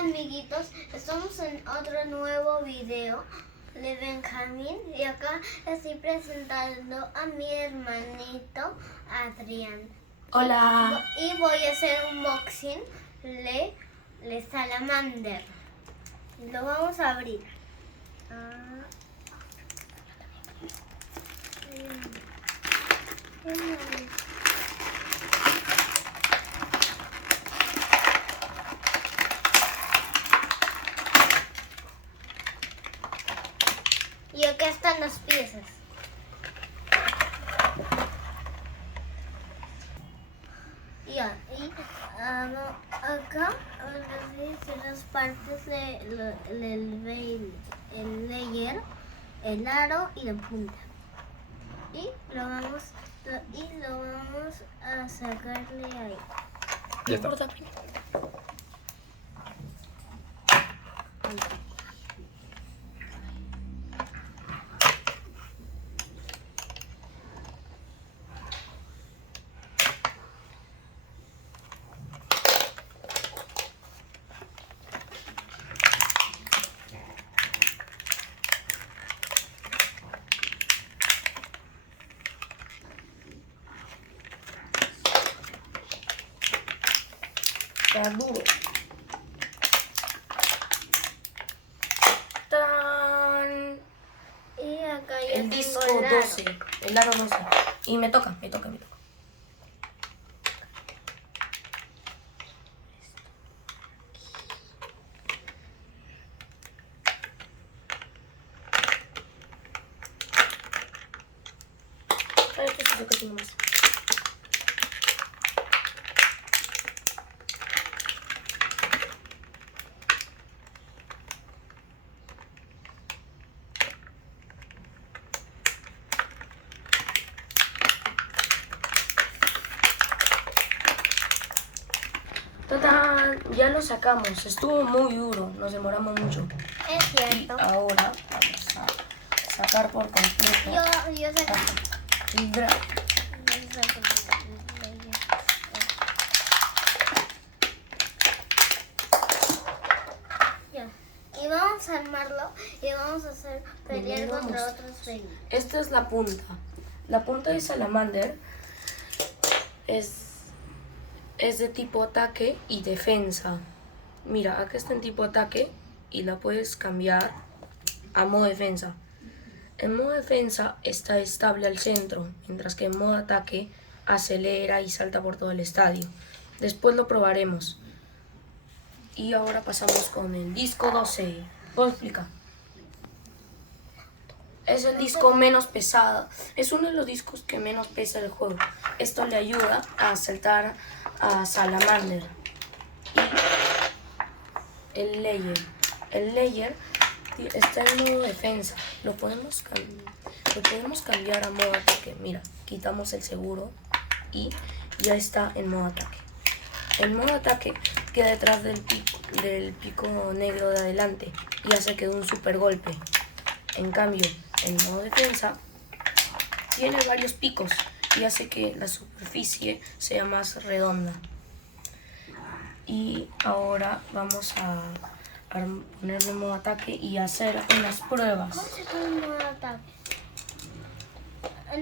amiguitos, estamos en otro nuevo video de Benjamín y acá estoy presentando a mi hermanito Adrián. Hola. Y voy a hacer un unboxing de Salamander. Lo vamos a abrir. Y acá están las piezas. Acá las partes el layer, el aro y la punta. Y lo vamos a sacarle ahí. Ya está. Está duro. ¡Tan! Y acá ya El tengo disco el aro. 12. El aro 12. Y me toca. A ver, pues, que tengo más. ¡Tatán! Ya lo sacamos. Estuvo muy duro. Nos demoramos mucho. Es cierto. Y ahora vamos a sacar por completo. Yo saco. El drag. Y vamos a armarlo y vamos a hacer pelear contra otros felinos. Esta es la punta. La punta de Salamander es de tipo ataque y defensa. Mira, acá está en tipo ataque y la puedes cambiar a modo defensa. En modo defensa está estable al centro, mientras que en modo ataque acelera y salta por todo el estadio. Después lo probaremos. Y ahora pasamos con el disco 12. ¿Puedo explicar? Es el disco menos pesado. Es uno de los discos que menos pesa el juego. Esto le ayuda a saltar a Salamander. Y el layer está en modo defensa. Lo podemos cambiar a modo ataque. Mira, quitamos el seguro y ya está en modo ataque. El modo ataque queda detrás del pico negro de adelante y hace que dé un super golpe. En cambio, el modo defensa tiene varios picos y hace que la superficie sea más redonda. Y ahora vamos a ponerle modo ataque y hacer unas pruebas. ¿Cómo se pone en modo ataque?